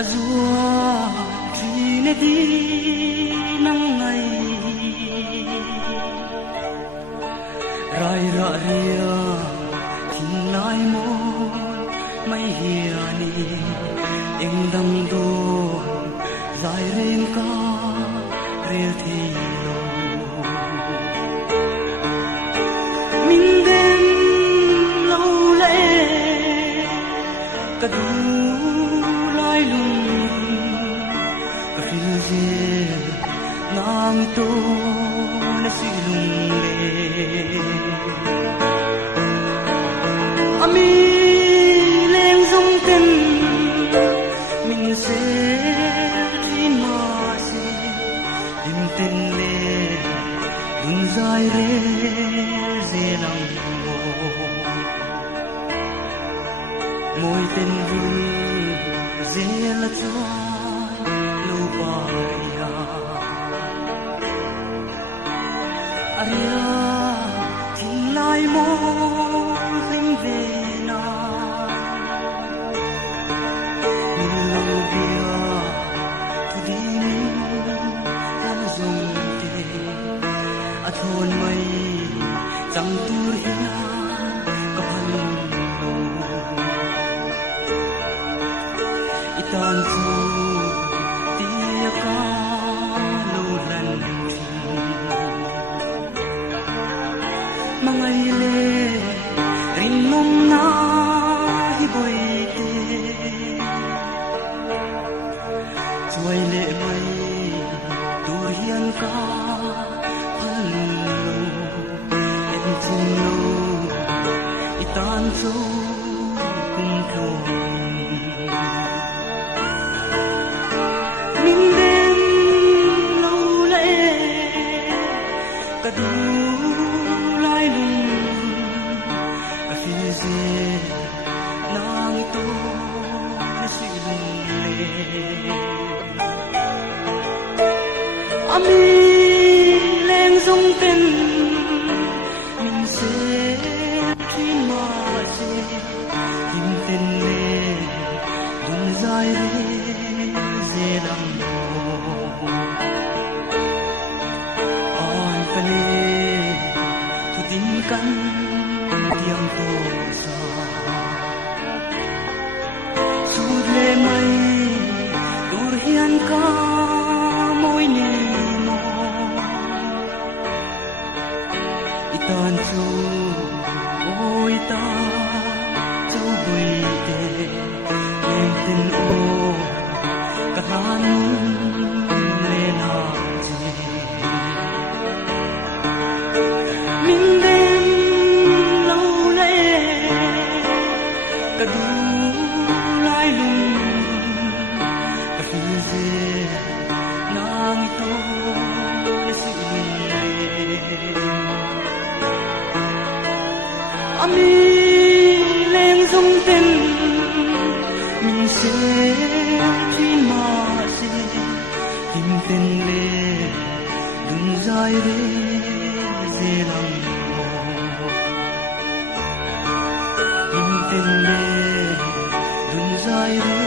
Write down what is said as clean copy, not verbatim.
azua trine di nang ngày rai ra ria tin lai mo mai hiani eng dang do zai ren ka rel thi lo min den lo le ka du lai lung ka fil je nang to na si lung le ami leng zong ten min se thin ma se dim ten le dun zai re ze lang mo môi tên vui dễ là cho lâu baria aria tin lai mo linh về na min lâu bia tu đi tan dùng te a thôn mây chẳng tu hiền có hành tan chu tia ka lo lan thi mangai le rin nom na hi boi te chuai le mai tur hian ka phal lo em chin lo i tan chu kum tho min den lo le ka du lai lung ka fil je nang to na si lung le ami leng zong ten min se thin ma se tim ten le dun zai re ze lam on kane thu tin kan tiang to sa su le mai dur hian ka moi ni mo itan chu oi ta chu bui te em tin o ka han le na ji min den lo le ka du lai lung ka fil je nang to le si le ami leng zong ten min se thin ma se tim ten le dun zai re ze lang mo tim ten le dun zai re